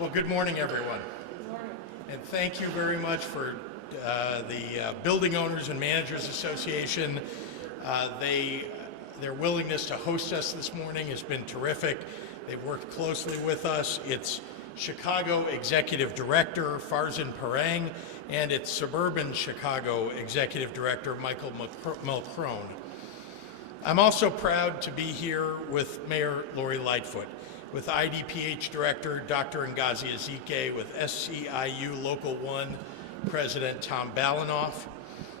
Well, good morning, everyone. Good morning. And thank you very much for the Building Owners and Managers Association. Their willingness to host us this morning has been terrific. They've worked closely with us. It's Chicago Executive Director Farzan Pang and its suburban Chicago Executive Director Michael Malcron. I'm also proud to be here with Mayor Lori Lightfoot, with IDPH Director Dr. Ngozi Ezike, with SEIU Local 1 President Tom Balanoff.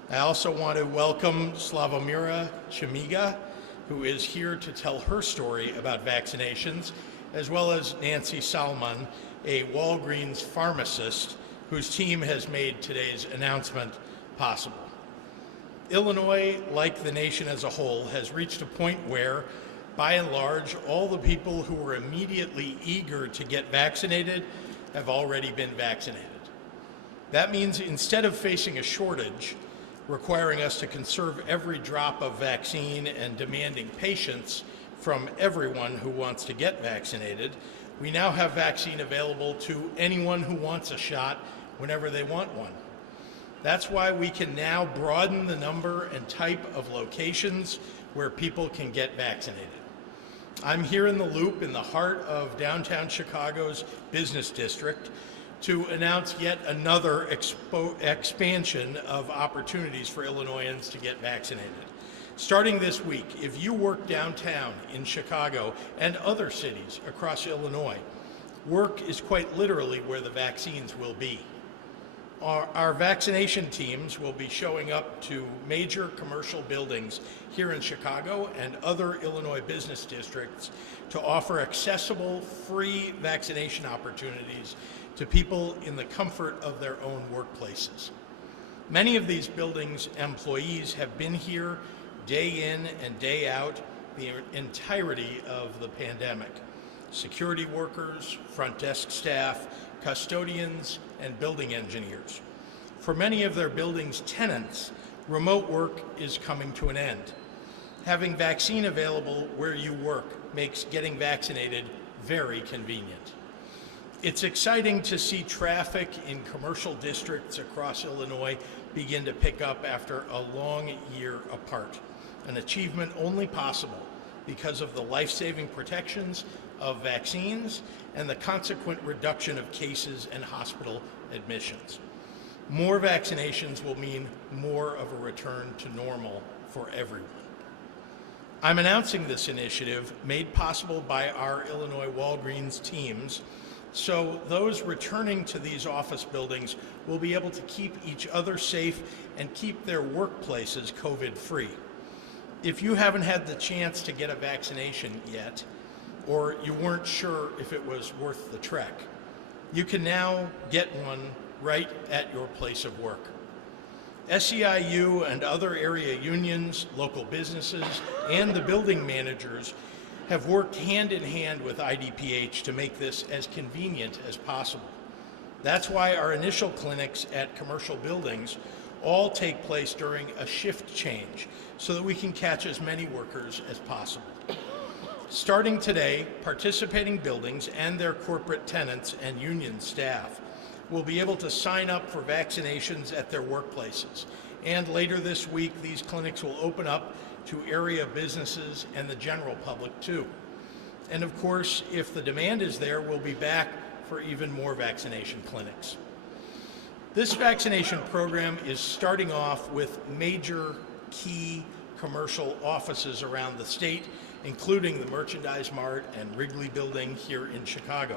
I also want to welcome Travomira Chimiga, who is here to tell her story about vaccinations, as well as Nancy Salman, a Walgreens pharmacist whose team has made today's announcement possible. Illinois, like the nation as a whole, has reached a point where, by and large, all the people who were immediately eager to get vaccinated have already been vaccinated. That means instead of facing a shortage, requiring us to conserve every drop of vaccine and demanding patience from everyone who wants to get vaccinated, we now have vaccine available to anyone who wants a shot whenever they want one. That's why we can now broaden the number and type of locations where people can get vaccinated. I'm here in the Loop in the heart of downtown Chicago's business district to announce yet another expansion of opportunities for Illinoisans to get vaccinated. Starting this week, if you work downtown in Chicago and other cities across Illinois, work is quite literally where the vaccines will be. Our vaccination teams will be showing up to major commercial buildings here in Chicago and other Illinois business districts to offer accessible, free vaccination opportunities to people in the comfort of their own workplaces. Many of these buildings' employees have been here day in and day out the entirety of the pandemic. Security workers, front desk staff, custodians, and building engineers. For many of their building's tenants, remote work is coming to an end. Having vaccine available where you work makes getting vaccinated very convenient. It's exciting to see traffic in commercial districts across Illinois begin to pick up after a long year apart, an achievement only possible because of the life-saving protections of vaccines and the consequent reduction of cases and hospital admissions. More vaccinations will mean more of a return to normal for everyone. I'm announcing this initiative made possible by our Illinois Walgreens teams, so those returning to these office buildings will be able to keep each other safe and keep their workplaces COVID-free. If you haven't had the chance to get a vaccination yet, or you weren't sure if it was worth the trek, you can now get one right at your place of work. SEIU and other area unions, local businesses, and the building managers have worked hand in hand with IDPH to make this as convenient as possible. That's why our initial clinics at commercial buildings all take place during a shift change so that we can catch as many workers as possible. Starting today, participating buildings and their corporate tenants and union staff will be able to sign up for vaccinations at their workplaces. And later this week, these clinics will open up to area businesses and the general public too. And of course, if the demand is there, we'll be back for even more vaccination clinics. This vaccination program is starting off with major key commercial offices around the state, including the Merchandise Mart and Wrigley Building here in Chicago.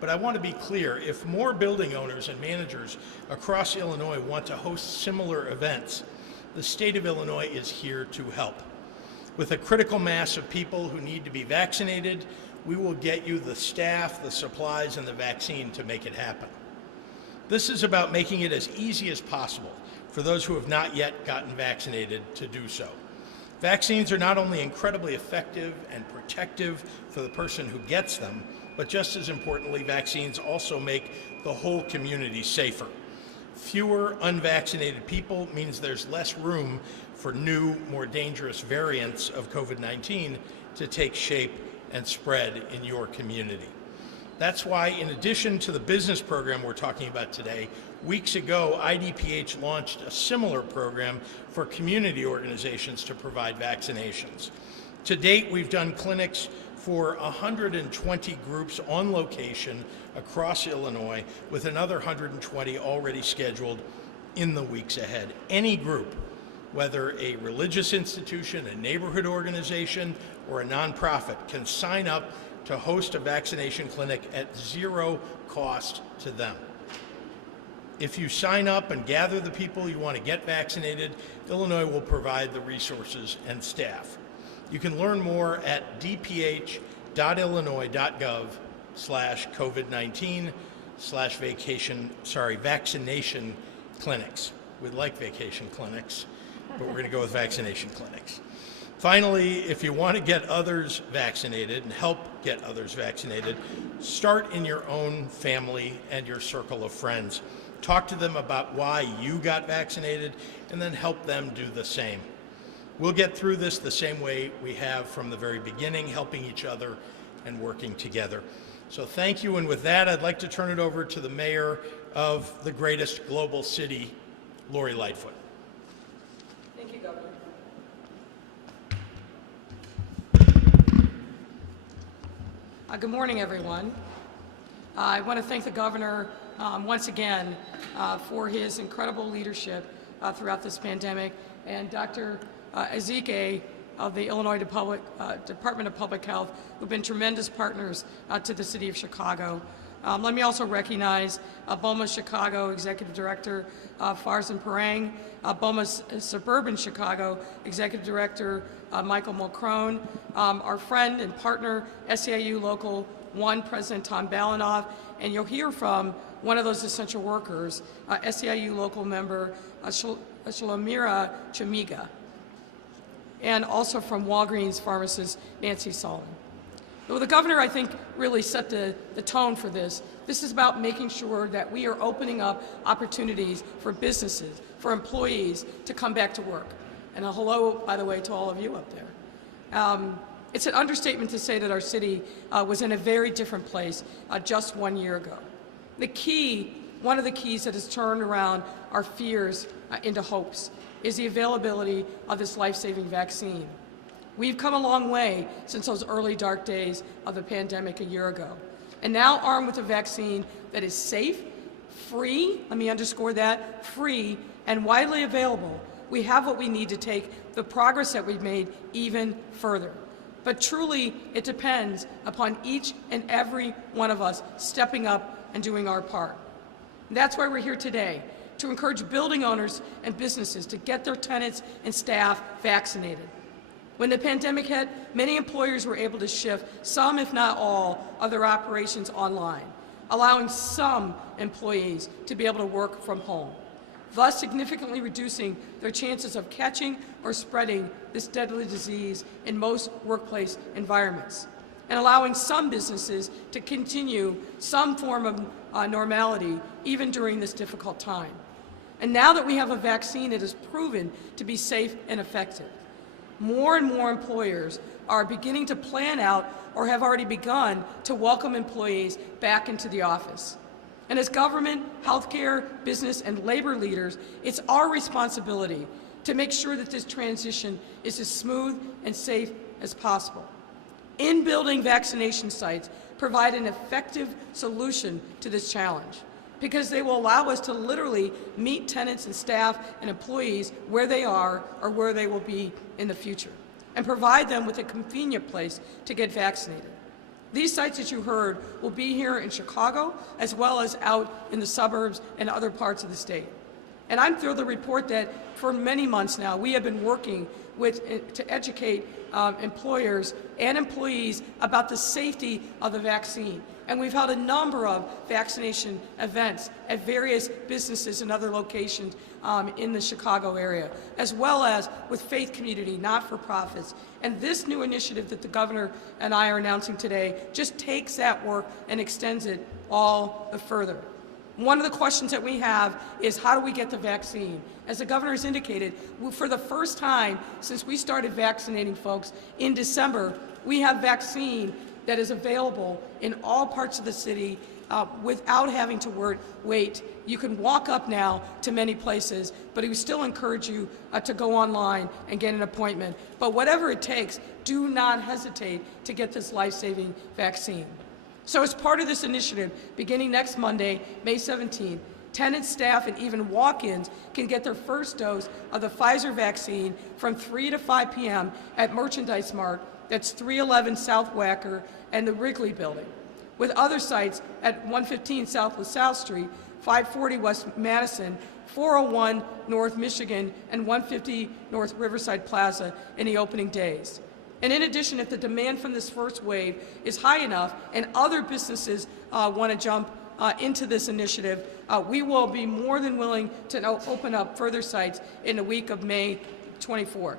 But I want to be clear, if more building owners and managers across Illinois want to host similar events, the state of Illinois is here to help. With a critical mass of people who need to be vaccinated, we will get you the staff, the supplies, and the vaccine to make it happen. This is about making it as easy as possible for those who have not yet gotten vaccinated to do so. Vaccines are not only incredibly effective and protective for the person who gets them, but just as importantly, vaccines also make the whole community safer. Fewer unvaccinated people means there's less room for new, more dangerous variants of COVID-19 to take shape and spread in your community. That's why, in addition to the business program we're talking about today, weeks ago, IDPH launched a similar program for community organizations to provide vaccinations. To date, we've done clinics for 120 groups on location across Illinois, with another 120 already scheduled in the weeks ahead. Any group, whether a religious institution, a neighborhood organization, or a nonprofit, can sign up to host a vaccination clinic at zero cost to them. If you sign up and gather the people you want to get vaccinated, Illinois will provide the resources and staff. You can learn more at dph.illinois.gov/COVID-19/vaccination clinics. We'd like vacation clinics, but we're going to go with vaccination clinics. Finally, if you want to get others vaccinated and help get others vaccinated, start in your own family and your circle of friends. Talk to them about why you got vaccinated and then help them do the same. We'll get through this the same way we have from the very beginning, helping each other and working together. So thank you, and with that, I'd like to turn it over to the mayor of the greatest global city, Lori Lightfoot. Thank you, Governor. Good morning, everyone. I want to thank the governor once again for his incredible leadership throughout this pandemic, and Dr. Ezike of the Illinois Department of Public Health, who've been tremendous partners to the city of Chicago. Let me also recognize BOMA Chicago Executive Director Farzan Pang, BOMA Suburban Chicago Executive Director Michael Malcron, our friend and partner SEIU Local 1 President Tom Balanoff, and you'll hear from one of those essential workers, SEIU Local Member Travomira, and also from Walgreens pharmacist Nancy Sullivan. Well, the governor, I think, really set the tone for this. This is about making sure that we are opening up opportunities for businesses, for employees to come back to work. And a hello, by the way, to all of you up there. It's an understatement to say that our city was in a very different place just 1 year ago. One of the keys that has turned around our fears into hopes is the availability of this life-saving vaccine. We've come a long way since those early dark days of the pandemic a year ago. And now, armed with a vaccine that is safe, free, let me underscore that, free and widely available, we have what we need to take the progress that we've made even further. But truly, it depends upon each and every one of us stepping up and doing our part. And that's why we're here today, to encourage building owners and businesses to get their tenants and staff vaccinated. When the pandemic hit, many employers were able to shift some, if not all, of their operations online, allowing some employees to be able to work from home, thus significantly reducing their chances of catching or spreading this deadly disease in most workplace environments, and allowing some businesses to continue some form of normality even during this difficult time. And now that we have a vaccine that is proven to be safe and effective, more and more employers are beginning to plan out or have already begun to welcome employees back into the office. And as government, healthcare, business, and labor leaders, it's our responsibility to make sure that this transition is as smooth and safe as possible. In-building vaccination sites provide an effective solution to this challenge, because they will allow us to literally meet tenants and staff and employees where they are or where they will be in the future, and provide them with a convenient place to get vaccinated. These sites that you heard will be here in Chicago, as well as out in the suburbs and other parts of the state. And I'm thrilled to report that for many months now, we have been working to educate employers and employees about the safety of the vaccine. And we've held a number of vaccination events at various businesses and other locations in the Chicago area, as well as with faith community, not-for-profits. And this new initiative that the governor and I are announcing today just takes that work and extends it all the further. One of the questions that we have is, how do we get the vaccine? As the governor has indicated, for the first time since we started vaccinating folks in December, we have vaccine that is available in all parts of the city without having to wait. You can walk up now to many places, but we still encourage you to go online and get an appointment. But whatever it takes, do not hesitate to get this life-saving vaccine. So as part of this initiative, beginning next Monday, May 17th, tenants, staff, and even walk-ins can get their first dose of the Pfizer vaccine from 3 to 5 p.m. at Merchandise Mart, that's 311 South Wacker and the Wrigley Building, with other sites at 115 South LaSalle Street, 540 West Madison, 401 North Michigan, and 150 North Riverside Plaza in the opening days. And in addition, if the demand from this first wave is high enough and other businesses want to jump into this initiative, we will be more than willing to open up further sites in the week of May 24th.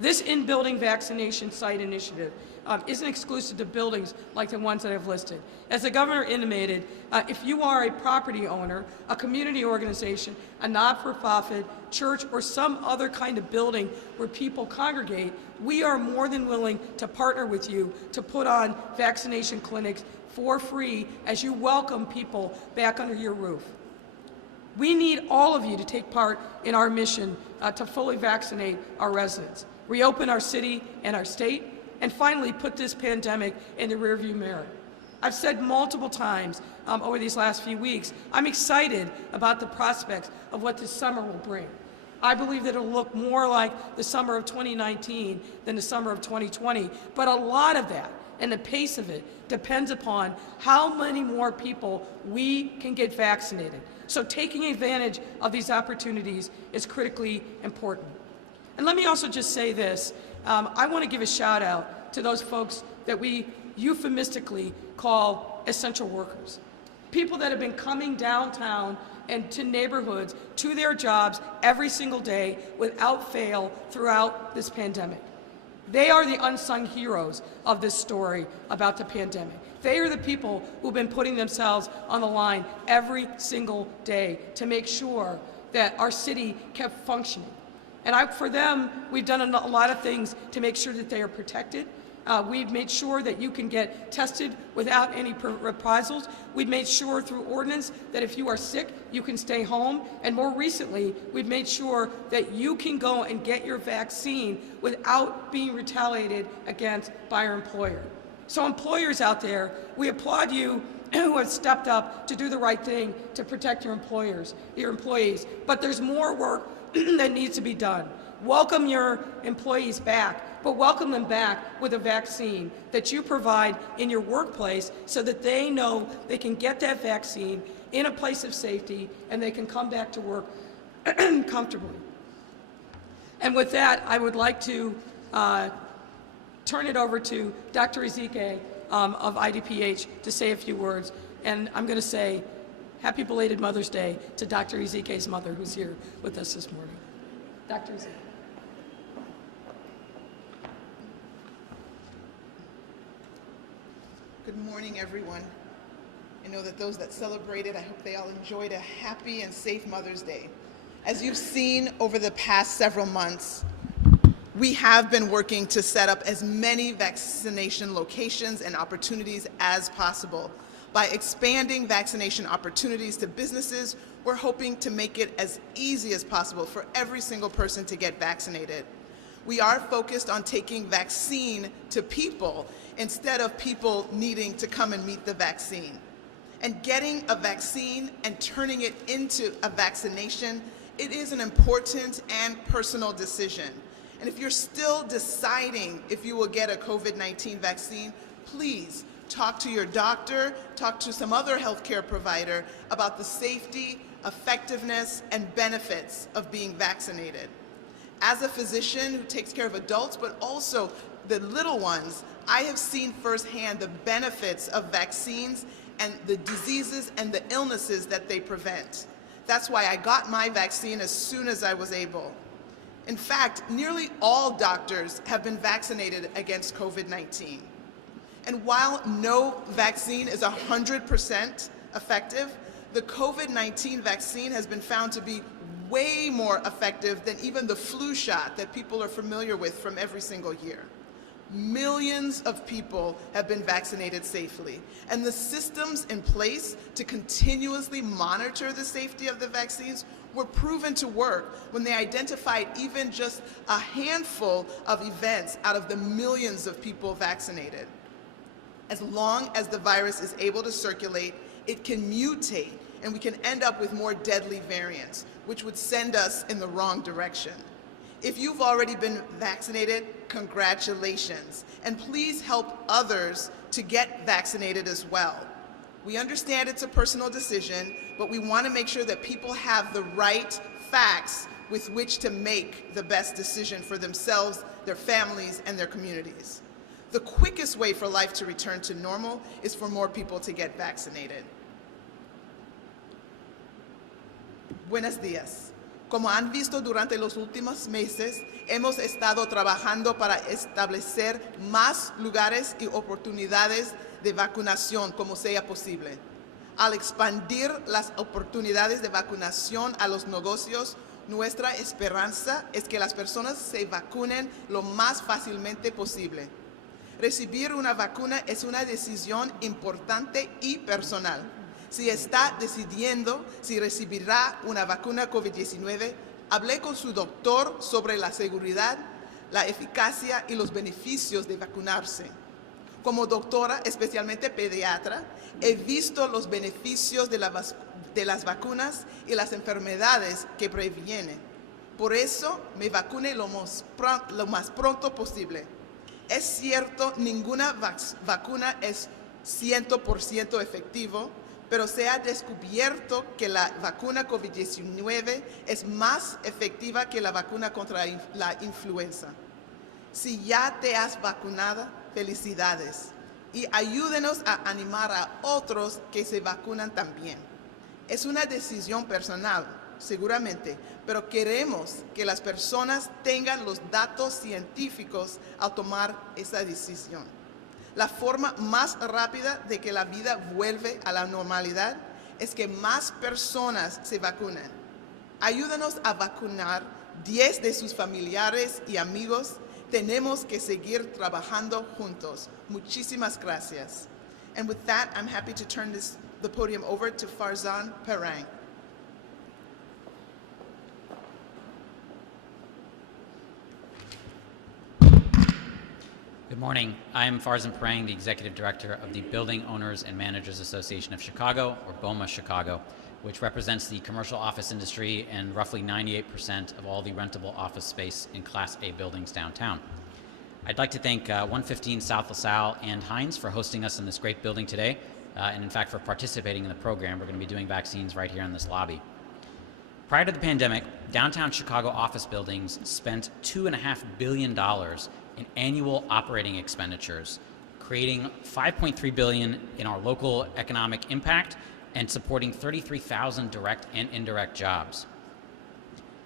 This in-building vaccination site initiative isn't exclusive to buildings like the ones that I've listed. As the governor intimated, if you are a property owner, a community organization, a not-for-profit, church, or some other kind of building where people congregate, we are more than willing to partner with you to put on vaccination clinics for free as you welcome people back under your roof. We need all of you to take part in our mission to fully vaccinate our residents, reopen our city and our state, and finally put this pandemic in the rearview mirror. I've said multiple times over these last few weeks, I'm excited about the prospects of what this summer will bring. I believe that it'll look more like the summer of 2019 than the summer of 2020, but a lot of that and the pace of it depends upon how many more people we can get vaccinated. So taking advantage of these opportunities is critically important. And let me also just say this. I want to give a shout out to those folks that we euphemistically call essential workers. People that have been coming downtown and to neighborhoods, to their jobs every single day without fail throughout this pandemic. They are the unsung heroes of this story about the pandemic. They are the people who've been putting themselves on the line every single day to make sure that our city kept functioning. And for them, we've done a lot of things to make sure that they are protected. We've made sure that you can get tested without any reprisals. We've made sure through ordinance that if you are sick, you can stay home. And more recently, we've made sure that you can go and get your vaccine without being retaliated against by your employer. So employers out there, we applaud you who have stepped up to do the right thing to protect your employees. But there's more work that needs to be done. Welcome your employees back, but welcome them back with a vaccine that you provide in your workplace so that they know they can get that vaccine in a place of safety and they can come back to work comfortably. And with that, I would like to turn it over to Dr. Ezike of IDPH to say a few words. And I'm going to say happy belated Mother's Day to Dr. Ezike's mother, who's here with us this morning. Dr. Ezike. Good morning, everyone. I know that those that celebrated, I hope they all enjoyed a happy and safe Mother's Day. As you've seen over the past several months, we have been working to set up as many vaccination locations and opportunities as possible. By expanding vaccination opportunities to businesses, we're hoping to make it as easy as possible for every single person to get vaccinated. We are focused on taking vaccine to people instead of people needing to come and meet the vaccine. And getting a vaccine and turning it into a vaccination, it is an important and personal decision. And if you're still deciding if you will get a COVID-19 vaccine, please talk to your doctor, talk to some other healthcare provider about the safety, effectiveness, and benefits of being vaccinated. As a physician who takes care of adults, but also the little ones, I have seen firsthand the benefits of vaccines and the diseases and the illnesses that they prevent. That's why I got my vaccine as soon as I was able. In fact, nearly all doctors have been vaccinated against COVID-19. And while no vaccine is 100% effective, the COVID-19 vaccine has been found to be way more effective than even the flu shot that people are familiar with from every single year. Millions of people have been vaccinated safely, and the systems in place to continuously monitor the safety of the vaccines were proven to work when they identified even just a handful of events out of the millions of people vaccinated. As long as the virus is able to circulate, it can mutate, and we can end up with more deadly variants, which would send us in the wrong direction. If you've already been vaccinated, congratulations, and please help others to get vaccinated as well. We understand it's a personal decision, but we want to make sure that people have the right facts with which to make the best decision for themselves, their families, and their communities. The quickest way for life to return to normal is for more people to get vaccinated. Buenos días. Como han visto durante los últimos meses, hemos estado trabajando para establecer más lugares y oportunidades de vacunación como sea posible. Al expandir las oportunidades de vacunación a los negocios, nuestra esperanza es que las personas se vacunen lo más fácilmente posible. Recibir una vacuna es una decisión importante y personal. Si está decidiendo si recibirá una vacuna COVID-19, hable con su doctor sobre la seguridad, la eficacia y los beneficios de vacunarse. Como doctora, especialmente pediatra, he visto los beneficios de las vacunas y las enfermedades que previenen. Por eso me vacuné lo más pronto posible. Es cierto, ninguna vacuna es 100% efectivo, pero se ha descubierto que la vacuna COVID-19 es más efectiva que la vacuna contra la influenza. Si ya te has vacunado, felicidades, y ayúdenos a animar a otros que se vacunan también. Es una decisión personal, seguramente, pero queremos que las personas tengan los datos científicos al tomar esa decisión. La forma más rápida de que la vida vuelve a la normalidad es que más personas se vacunen. Ayúdanos a vacunar 10 de sus familiares y amigos. Tenemos que seguir trabajando juntos. Muchísimas gracias. And with that, I'm happy to turn the podium over to Farzan Pang. Good morning. I'm Farzan Pang, the Executive Director of the Building Owners and Managers Association of Chicago, or BOMA Chicago, which represents the commercial office industry and roughly 98% of all the rentable office space in Class A buildings downtown. I'd like to thank 115 South LaSalle and Hines for hosting us in this great building today, and in fact for participating in the program. We're going to be doing vaccines right here in this lobby. Prior to the pandemic, downtown Chicago office buildings spent $2.5 billion in annual operating expenditures, creating $5.3 billion in our local economic impact and supporting 33,000 direct and indirect jobs.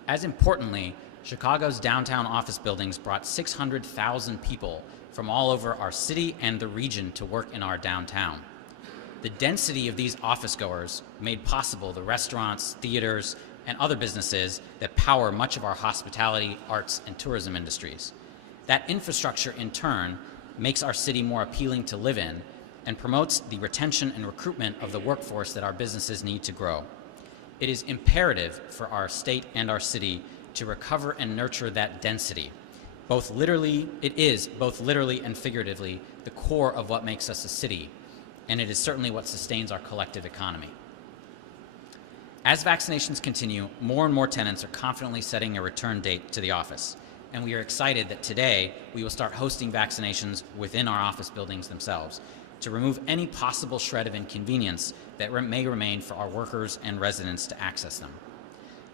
As importantly, Chicago's downtown office buildings brought 600,000 people from all over our city and the region to work in our downtown. The density of these office goers made possible the restaurants, theaters, and other businesses that power much of our hospitality, arts, and tourism industries. That infrastructure, in turn, makes our city more appealing to live in and promotes the retention and recruitment of the workforce that our businesses need to grow. It is imperative for our state and our city to recover and nurture that density. It is both literally and figuratively the core of what makes us a city, and it is certainly what sustains our collective economy. As vaccinations continue, more and more tenants are confidently setting a return date to the office. And we are excited that today we will start hosting vaccinations within our office buildings themselves to remove any possible shred of inconvenience that may remain for our workers and residents to access them.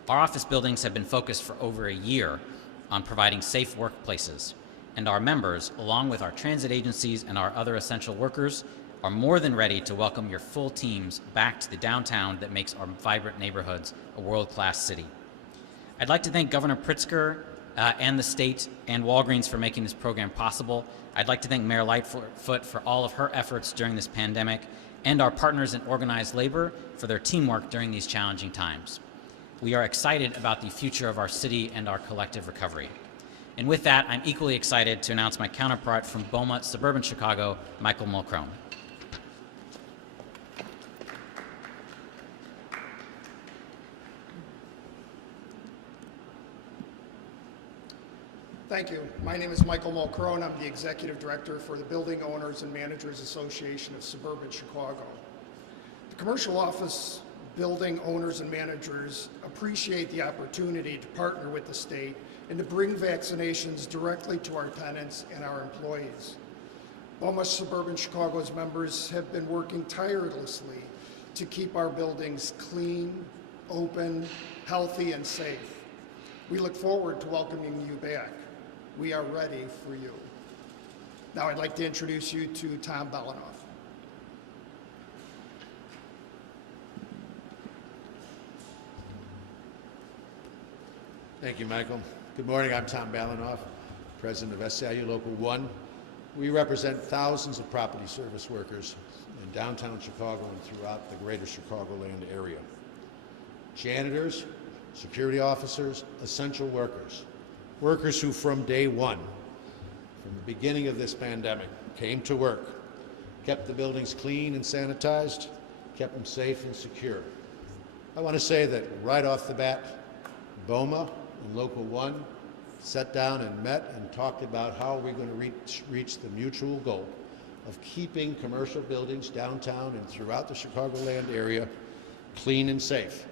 Our office buildings have been focused for over a year on providing safe workplaces, and our members, along with our transit agencies and our other essential workers, are more than ready to welcome your full teams back to the downtown that makes our vibrant neighborhoods a world-class city. I'd like to thank Governor Pritzker and the state and Walgreens for making this program possible. I'd like to thank Mayor Lightfoot for all of her efforts during this pandemic, and our partners in organized labor for their teamwork during these challenging times. We are excited about the future of our city and our collective recovery. And with that, I'm equally excited to announce my counterpart from BOMA, suburban Chicago, Michael Malcron. Thank you. My name is Michael Malcron. I'm the Executive Director for the Building Owners and Managers Association of Suburban Chicago. The commercial office building owners and managers appreciate the opportunity to partner with the state and to bring vaccinations directly to our tenants and our employees. BOMA Suburban Chicago's members have been working tirelessly to keep our buildings clean, open, healthy, and safe. We look forward to welcoming you back. We are ready for you. Now I'd like to introduce you to Tom Balanoff. Thank you, Michael. Good morning. I'm Tom Balanoff, president of SIU Local 1. We represent thousands of property service workers in downtown Chicago and throughout the greater Chicagoland area. Janitors, security officers, essential workers, workers who from day one, from the beginning of this pandemic, came to work, kept the buildings clean and sanitized, kept them safe and secure. I want to say that right off the bat, BOMA and Local 1 sat down and met and talked about how we're going to reach the mutual goal of keeping commercial buildings downtown and throughout the Chicagoland area clean and safe.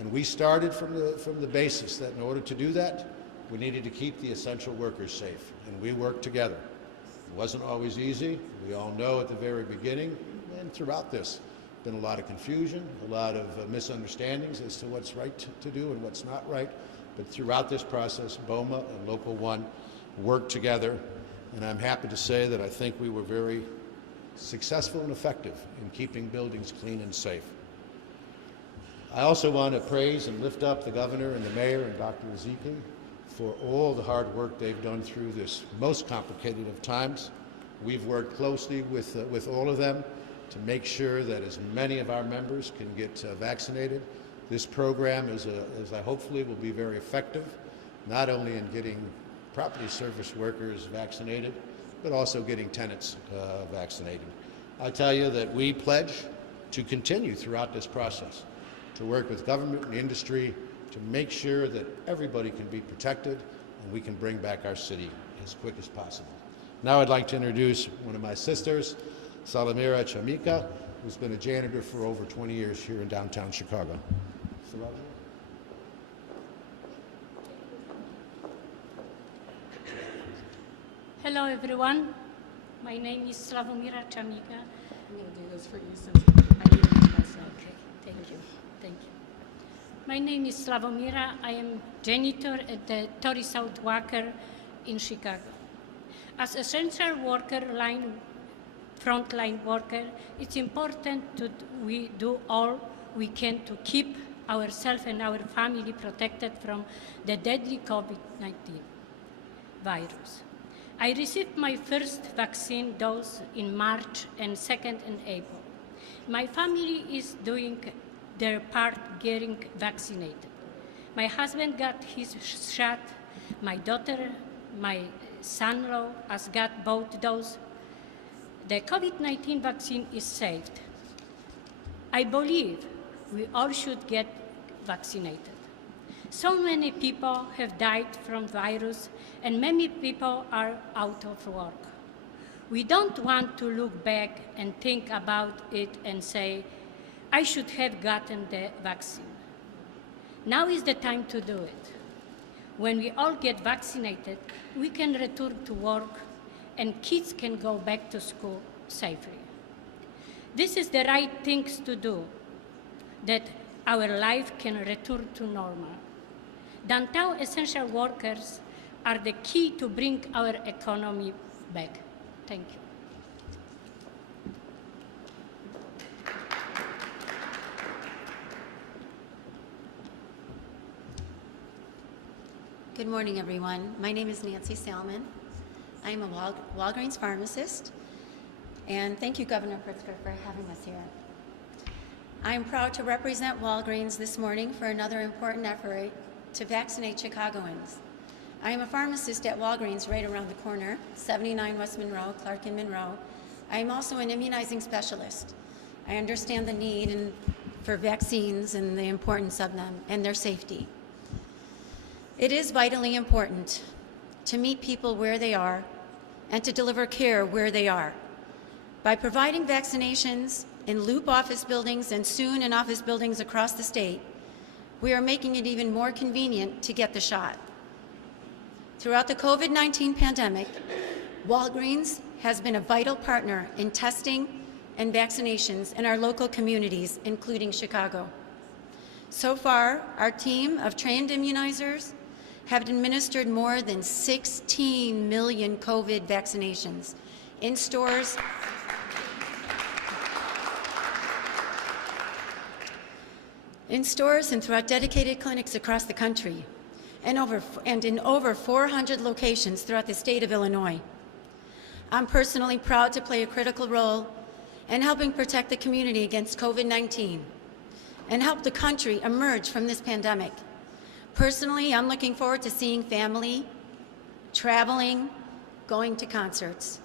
And we started from the basis that in order to do that, we needed to keep the essential workers safe, and we worked together. It wasn't always easy. We all know at the very beginning and throughout this, been a lot of confusion, a lot of misunderstandings as to what's right to do and what's not right. But throughout this process, BOMA and Local 1 worked together, and I'm happy to say that I think we were very successful and effective in keeping buildings clean and safe. I also want to praise and lift up the governor and the mayor and Dr. Ezeki for all the hard work they've done through this most complicated of times. We've worked closely with all of them to make sure that as many of our members can get vaccinated. This program is I hopefully will be very effective, not only in getting property service workers vaccinated, but also getting tenants vaccinated. I tell you that we pledge to continue throughout this process to work with government and industry to make sure that everybody can be protected and we can bring back our city as quick as possible. Now I'd like to introduce one of my sisters, Salamira Chamika, who's been a janitor for over 20 years here in downtown Chicago. Hello everyone, my name is Slavomira Chamika. I'm going to do this for you since I need it myself. Okay, thank you. My name is Slavomira. I am janitor at the Torrey South Walker in Chicago. As essential worker, frontline worker, it's important that we do all we can to keep ourselves and our family protected from the deadly COVID-19 virus. I received my first vaccine dose in March and second in April. My family is doing their part getting vaccinated. My husband got his shot, my daughter, my son-in-law has got both doses. The COVID-19 vaccine is safe. I believe we all should get vaccinated. So many people have died from virus and many people are out of work. We don't want to look back and think about it and say, I should have gotten the vaccine. Now is the time to do it. When we all get vaccinated, we can return to work and kids can go back to school safely. This is the right things to do, that our life can return to normal. Downtown essential workers are the key to bring our economy back. Thank you. Good morning, everyone. My name is Nancy Salmon. I am a Walgreens pharmacist, and thank you, Governor Pritzker, for having us here. I am proud to represent Walgreens this morning for another important effort to vaccinate Chicagoans. I am a pharmacist at Walgreens right around the corner, 79 West Monroe, Clark and Monroe. I am also an immunizing specialist. I understand the need for vaccines and the importance of them and their safety. It is vitally important to meet people where they are and to deliver care where they are. By providing vaccinations in loop office buildings and soon in office buildings across the state, we are making it even more convenient to get the shot. Throughout the COVID-19 pandemic, Walgreens has been a vital partner in testing and vaccinations in our local communities, including Chicago. So far, our team of trained immunizers have administered more than 16 million COVID vaccinations in stores and throughout dedicated clinics across the country, and in over 400 locations throughout the state of Illinois. I'm personally proud to play a critical role in helping protect the community against COVID-19 and help the country emerge from this pandemic. Personally, I'm looking forward to seeing family, traveling, going to concerts.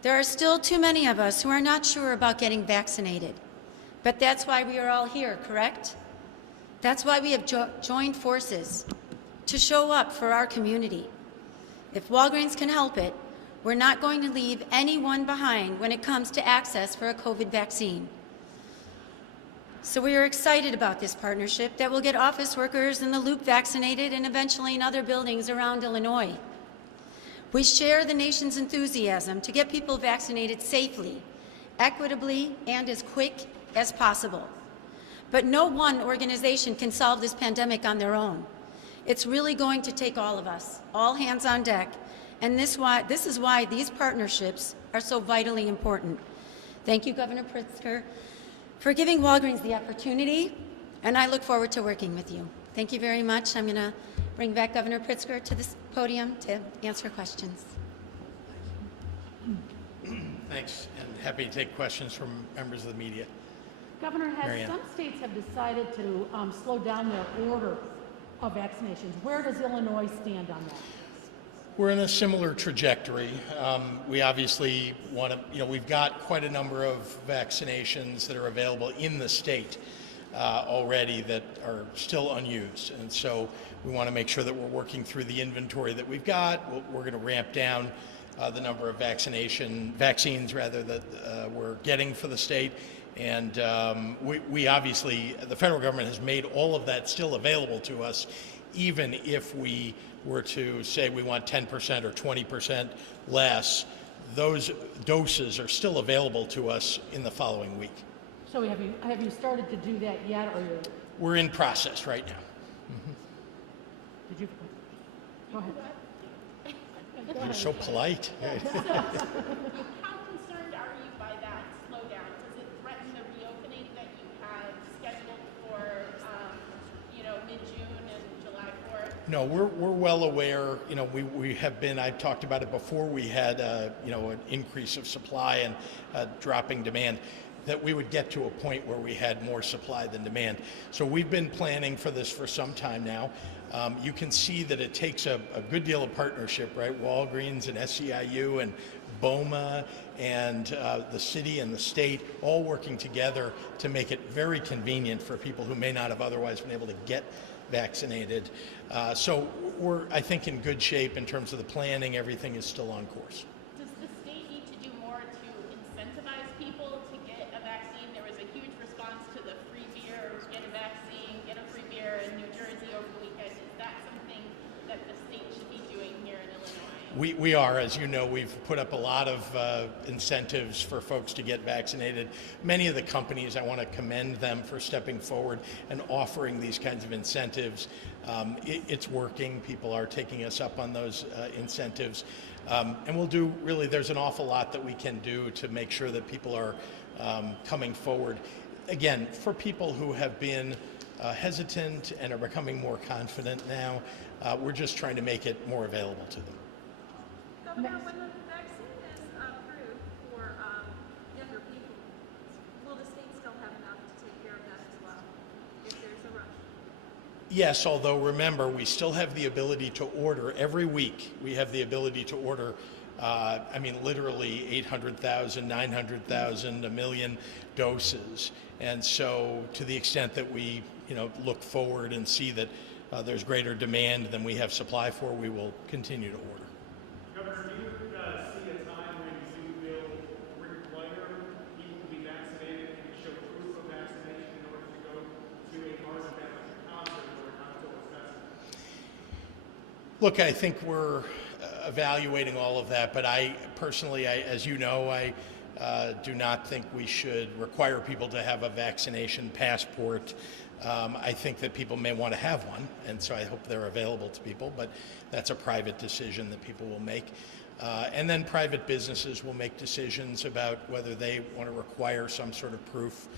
There are still too many of us who are not sure about getting vaccinated, but that's why we are all here, correct? That's why we have joined forces to show up for our community. If Walgreens can help it, we're not going to leave anyone behind when it comes to access for a COVID vaccine. So we are excited about this partnership that will get office workers in the loop vaccinated and eventually in other buildings around Illinois. We share the nation's enthusiasm to get people vaccinated safely, equitably, and as quick as possible. But no one organization can solve this pandemic on their own. It's really going to take all of us, all hands on deck, and this is why these partnerships are so vitally important. Thank you, Governor Pritzker, for giving Walgreens the opportunity, and I look forward to working with you. Thank you very much. I'm going to bring back Governor Pritzker to this podium to answer questions. Thanks, and happy to take questions from members of the media. Governor, Marianne. some states have decided to slow down their order of vaccinations. Where does Illinois stand on that? We're in a similar trajectory. We obviously want to, we've got quite a number of vaccinations that are available in the state already that are still unused. And so we want to make sure that we're working through the inventory that we've got. We're going to ramp down the number of vaccines that we're getting for the state. And we obviously, the federal government has made all of that still available to us, even if we were to say we want 10% or 20% less, those doses are still available to us in the following week. So have you started to do that yet, or you're? We're in process right now. Did you? Go ahead. You're so polite. How concerned are you by that slowdown? Does it threaten the reopening that you had scheduled for, mid-June and July 4th? No, we're well aware. We have been. I talked about it before. We had an increase of supply and dropping demand, that we would get to a point where we had more supply than demand. So we've been planning for this for some time now. You can see that it takes a good deal of partnership, right? Walgreens and SEIU and BOMA and the city and the state all working together to make it very convenient for people who may not have otherwise been able to get vaccinated. So we're, I think, in good shape in terms of the planning. Everything is still on course. Does the state need to do more to incentivize people to get a vaccine? There was a huge response to the free beer, get a vaccine, get a free beer in New Jersey over the weekend. Is that something that the state should be doing here in Illinois? We are, as you know, we've put up a lot of incentives for folks to get vaccinated. Many of the companies, I want to commend them for stepping forward and offering these kinds of incentives. It's working. People are taking us up on those incentives. And we'll do, really, there's an awful lot that we can do to make sure that people are coming forward. Again, for people who have been hesitant and are becoming more confident now, we're just trying to make it more available to them. Governor, when the vaccine is approved for younger people, will the state still have enough to take care of that as well, if there's a rush? Yes, although remember, we still have the ability to order every week. We have the ability to order, literally 800,000, 900,000, 1 million doses. And so to the extent that we, look forward and see that there's greater demand than we have supply for, we will continue to order. Governor, do you see a time when you will require people to be vaccinated and show proof of vaccination in order to go to a Farzan Pang concert or an outdoor festival? Look, I think we're evaluating all of that, but I personally, as you know, I do not think we should require people to have a vaccination passport. I think that people may want to have one, and so I hope they're available to people, but that's a private decision that people will make. And then private businesses will make decisions about whether they want to require some sort of proof.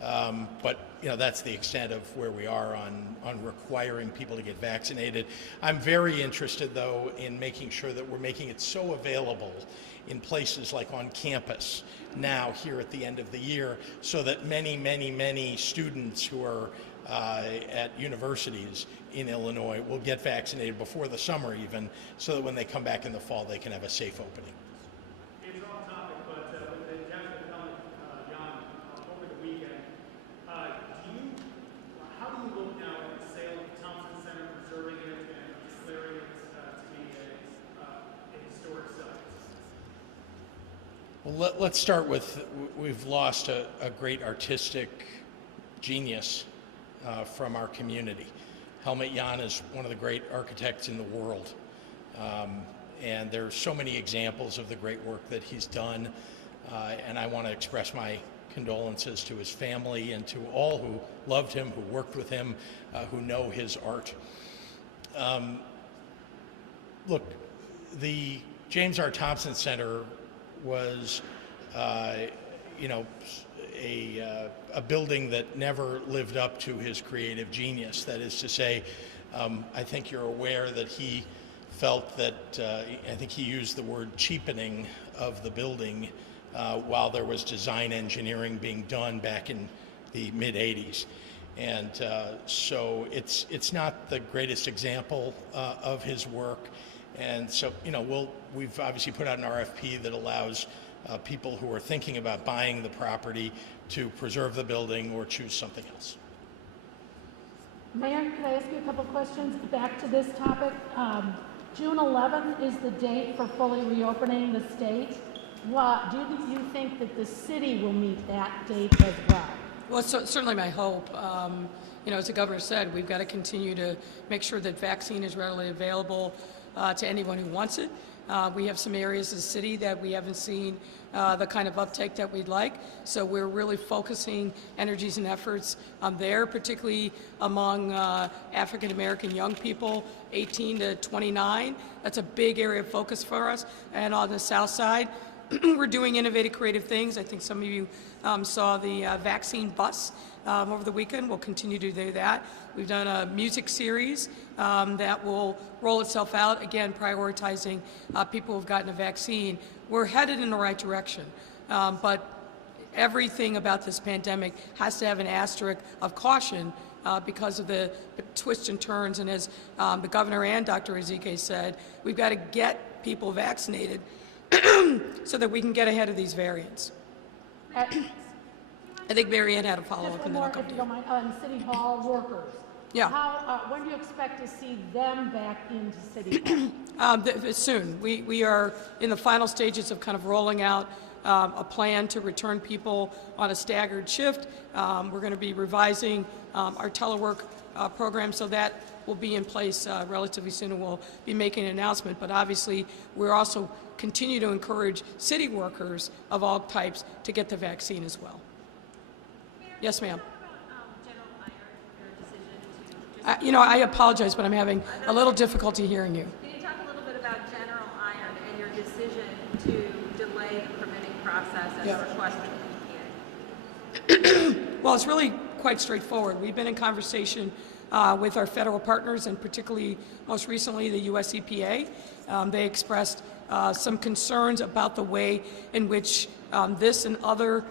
But that's the extent of where we are on requiring people to get vaccinated. I'm very interested, though, in making sure that we're making it so available in places like on campus now here at the end of the year, so that many, many, many students who are at universities in Illinois will get vaccinated before the summer even, so that when they come back in the fall they can have a safe opening. It's off topic, but with the death of Helen Jan over the weekend, how do you look now at the sale of the Thompson Center, preserving it and declaring it to be a historic site? Well, let's start with, we've lost a great artistic genius from our community. Helmut Jahn is one of the great architects in the world. And there's so many examples of the great work that he's done. And I want to express my condolences to his family and to all who loved him, who worked with him, who know his art. Look, the James R. Thompson Center was, a building that never lived up to his creative genius. That is to say, I think you're aware that he felt that, I think he used the word cheapening of the building while there was design engineering being done back in the mid-'80s. And so it's not the greatest example of his work. And so, we've obviously put out an RFP that allows people who are thinking about buying the property to preserve the building or choose something else. Mayor, can I ask you a couple questions back to this topic? June 11th is the date for fully reopening the state. Do you think that the city will meet that date as well? Well, it's certainly my hope. As the governor said, we've got to continue to make sure that vaccine is readily available to anyone who wants it. We have some areas of the city that we haven't seen the kind of uptake that we'd like, so we're really focusing energies and efforts there, particularly among African American young people, 18 to 29. That's a big area of focus for us. And on the south side, we're doing innovative, creative things. I think some of you saw the vaccine bus over the weekend. We'll continue to do that. We've done a music series that will roll itself out, again, prioritizing people who've gotten a vaccine. We're headed in the right direction, but everything about this pandemic has to have an asterisk of caution because of the twists and turns. And as the governor and Dr. Ezike said, we've got to get people vaccinated so that we can get ahead of these variants. I think Mary Ann had a follow-up. Just one more, if you don't mind, on City Hall workers. Yeah. When do you expect to see them back into City Hall? Soon. We are in the final stages of kind of rolling out a plan to return people on a staggered shift. We're going to be revising our telework program, so that will be in place relatively soon, and we'll be making an announcement. But obviously, we're also continue to encourage city workers of all types to get the vaccine as well. Yes, ma'am. I apologize, but I'm having a little difficulty hearing you. Can you talk a little bit about General Iron and your decision to delay the permitting process as requested from EPA? Well, it's really quite straightforward. We've been in conversation with our federal partners, and particularly most recently the US EPA. They expressed some concerns about the way in which this and other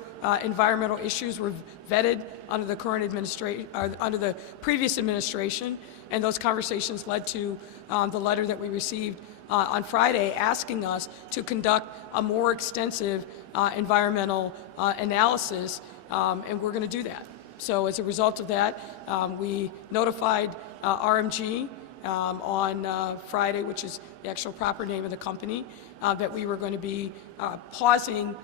environmental issues were vetted under the current administration, under the previous administration, and those conversations led to the letter that we received on Friday asking us to conduct a more extensive environmental analysis, and we're going to do that. So as a result of that, we notified RMG on Friday, which is the actual proper name of the company, that we were going to be pausing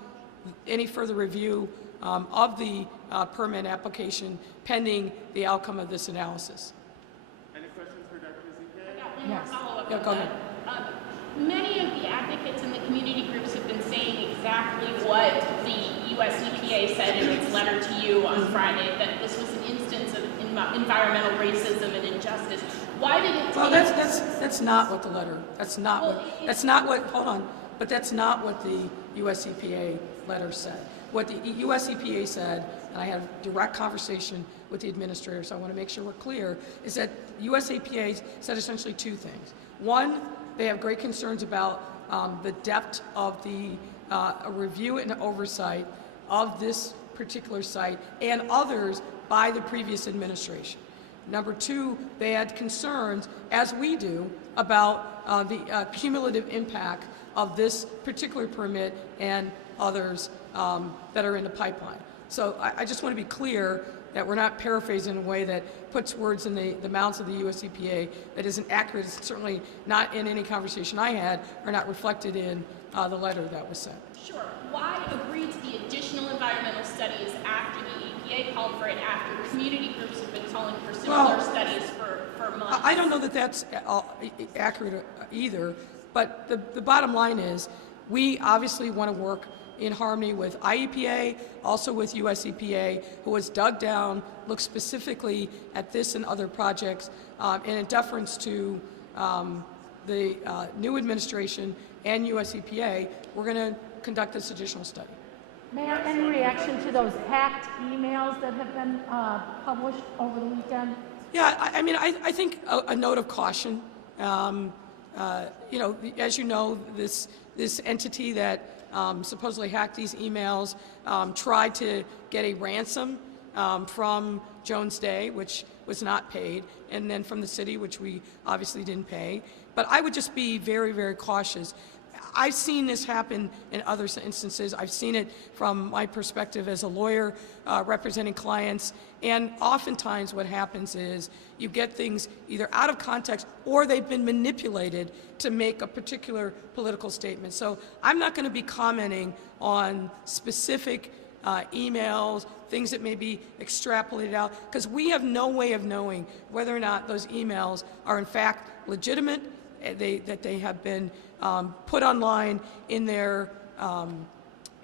any further review of the permit application pending the outcome of this analysis. Any questions for Dr. Zike? I got one more follow-up. Yeah, go ahead. Many of the advocates and the community groups have been saying exactly what the U.S. EPA said in its letter to you on Friday, that this was an instance of environmental racism and injustice. Why did it take... Well, that's not what the letter, that's not what, hold on, but that's not what the U.S. EPA letter said. What the U.S. EPA said, and I had a direct conversation with the administrator, so I want to make sure we're clear, is that the U.S. EPA said essentially two things. One, they have great concerns about the depth of the review and oversight of this particular site and others by the previous administration. Number two, they had concerns, as we do, about the cumulative impact of this particular permit and others that are in the pipeline. So I just want to be clear that we're not paraphrasing in a way that puts words in the mouths of the U.S. EPA that isn't accurate. It's certainly not in any conversation I had or not reflected in the letter that was sent. Sure. Why agree to the additional environmental studies after the EPA called for it, after community groups have been calling for similar studies for months? I don't know that that's accurate either, but the bottom line is we obviously want to work in harmony with IEPA, also with US EPA, who has dug down, looked specifically at this and other projects, and in deference to the new administration and US EPA, we're going to conduct this additional study. Mayor, any reaction to those hacked emails that have been published over the weekend? Yeah, I mean, I think a note of caution. You know, as you know, this entity that supposedly hacked these emails tried to get a ransom from Jones Day, which was not paid, and then from the city, which we obviously didn't pay. But I would just be very, very cautious. I've seen this happen in other instances. I've seen it from my perspective as a lawyer representing clients, and oftentimes what happens is you get things either out of context or they've been manipulated to make a particular political statement. So I'm not going to be commenting on specific emails, things that may be extrapolated out, because we have no way of knowing whether or not those emails are in fact legitimate, that they have been put online in their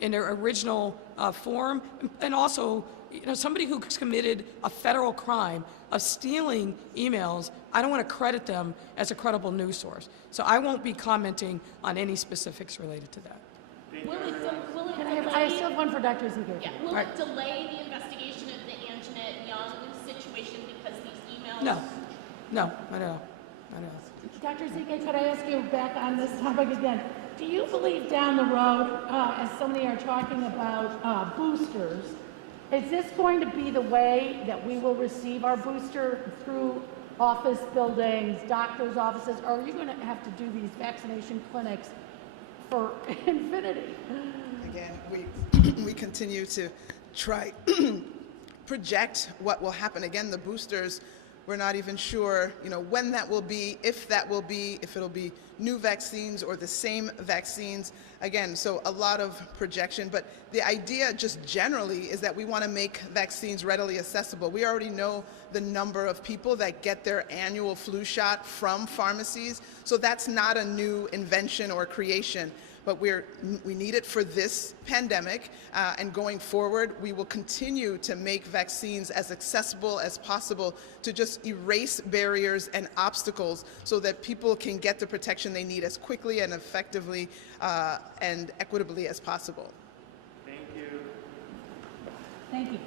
original form, and also, you know, somebody who's committed a federal crime of stealing emails, I don't want to credit them as a credible news source. So I won't be commenting on any specifics related to that. I still have one for Dr. Zike. Yeah. Will it delay the investigation of the Anjanette Young situation because these emails? No, I don't know. Dr. Zike, could I ask you back on this topic again? Do you believe down the road, as so many are talking about boosters, is this going to be the way that we will receive our booster through office buildings, doctors' offices, or are you going to have to do these vaccination clinics for infinity? Again, we continue to try project what will happen. Again, the boosters, we're not even sure, you know, when that will be, if it'll be new vaccines or the same vaccines. Again, so a lot of projection, but the idea just generally is that we want to make vaccines readily accessible. We already know the number of people that get their annual flu shot from pharmacies, so that's not a new invention or creation. But we need it for this pandemic, and going forward, we will continue to make vaccines as accessible as possible to just erase barriers and obstacles so that people can get the protection they need as quickly and effectively and equitably as possible. Thank you. Thank you.